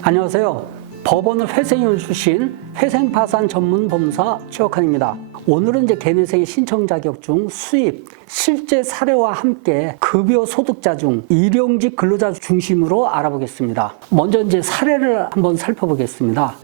안녕하세요. 법원을 회생을 주신 회생파산 전문 법무사 최옥환입니다. 오늘은 개인회생 신청 자격 중 수입, 실제 사례와 함께 급여 소득자 중 일용직 근로자 중심으로 알아보겠습니다. 먼저 사례를 한번 살펴보겠습니다.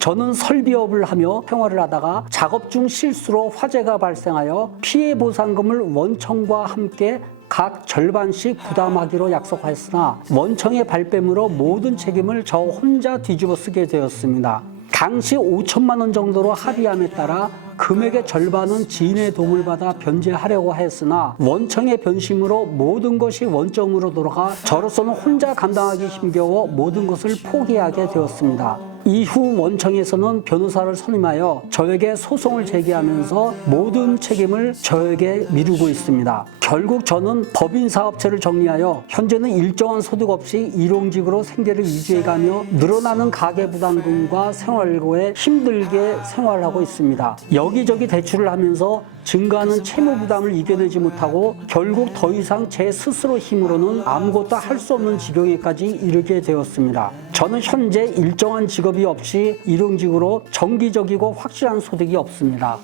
저는 설비업을 하며 생활을 하다가 작업 중 실수로 화재가 발생하여 피해 보상금을 원청과 함께 각 절반씩 부담하기로 약속하였으나 원청의 발뺌으로 모든 책임을 저 혼자 뒤집어 쓰게 되었습니다. 당시 5천만 원 정도로 합의함에 따라 금액의 절반은 지인의 도움을 받아 변제하려고 했으나 원청의 변심으로 모든 것이 원점으로 돌아가 저로서는 혼자 감당하기 힘겨워 모든 것을 포기하게 되었습니다. 이후 원청에서는 변호사를 선임하여 저에게 소송을 제기하면서 모든 책임을 저에게 미루고 있습니다. 결국 저는 법인사업체를 정리하여 현재는 일정한 소득 없이 일용직으로 생계를 유지해가며 늘어나는 가계부담금과 생활고에 힘들게 생활하고 있습니다. 여기저기 대출을 하면서 증가하는 채무부담을 이겨내지 못하고 결국 더 이상 제 스스로 힘으로는 아무것도 할 수 없는 지경에까지 이르게 되었습니다. 저는 현재 일정한 직업이 없이 일용직으로 정기적이고 확실한 소득이 없습니다.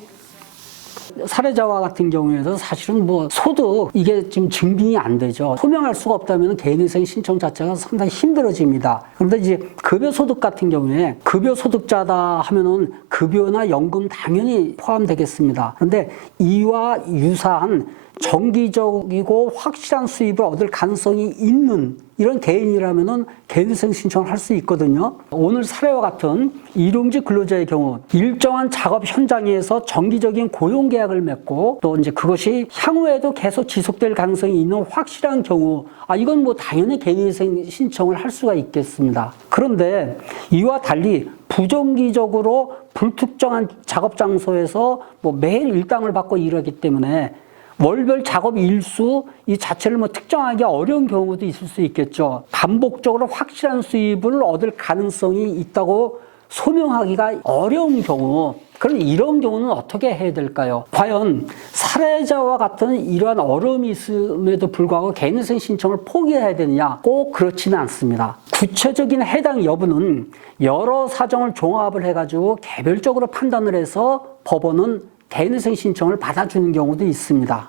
사례자와 같은 경우에도 사실은 소득 이게 지금 증빙이 안 되죠. 소명할 수가 없다면 개인회생 신청 자체가 상당히 힘들어집니다. 그런데 급여 소득 같은 경우에 급여 소득자다 하면은 급여나 연금 당연히 포함되겠습니다. 그런데 이와 유사한 정기적이고 확실한 수입을 얻을 가능성이 있는 이런 개인이라면은 개인회생 신청을 할 수 있거든요. 오늘 사례와 같은 일용직 근로자의 경우 일정한 작업 현장에서 정기적인 고용 계약을 맺고 또 그것이 향후에도 계속 지속될 가능성이 있는 확실한 경우 이건 당연히 개인회생 신청을 할 수가 있겠습니다. 그런데 이와 달리 부정기적으로 불특정한 작업 장소에서 매일 일당을 받고 일하기 때문에 월별 작업 일수 이 자체를 특정하기 어려운 경우도 있을 수 있겠죠. 반복적으로 확실한 수입을 얻을 가능성이 있다고 소명하기가 어려운 경우, 그럼 이런 경우는 어떻게 해야 될까요? 과연 사례자와 같은 이러한 어려움이 있음에도 불구하고 개인회생 신청을 포기해야 되느냐? 꼭 그렇지는 않습니다. 구체적인 해당 여부는 여러 사정을 종합을 해가지고 개별적으로 판단을 해서 법원은 개인회생 신청을 받아주는 경우도 있습니다.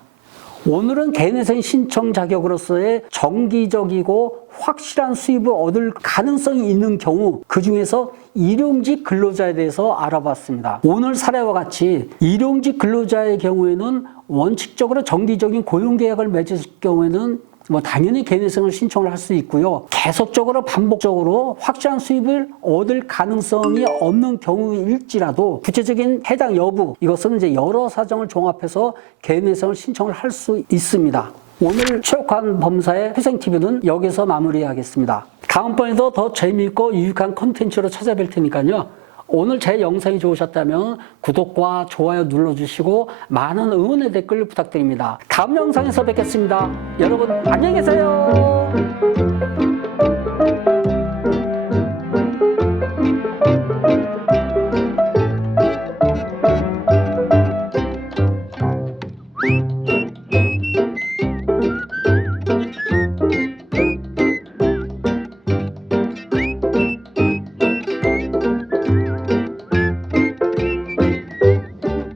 오늘은 개인회생 신청 자격으로서의 정기적이고 확실한 수입을 얻을 가능성이 있는 경우, 그 중에서 일용직 근로자에 대해서 알아봤습니다. 오늘 사례와 같이 일용직 근로자의 경우에는 원칙적으로 정기적인 고용계약을 맺을 경우에는 당연히 개인회생을 신청을 할 수 있고요. 계속적으로 반복적으로 확실한 수입을 얻을 가능성이 없는 경우일지라도 구체적인 해당 여부, 이것은 여러 사정을 종합해서 개인회생을 신청을 할 수 있습니다. 오늘 최옥환 법무사의 회생TV는 여기서 마무리하겠습니다. 다음번에도 더 재미있고 유익한 콘텐츠로 찾아뵐 테니까요. 오늘 제 영상이 좋으셨다면 구독과 좋아요 눌러주시고 많은 응원의 댓글 부탁드립니다. 다음 영상에서 뵙겠습니다. 여러분 안녕히 계세요.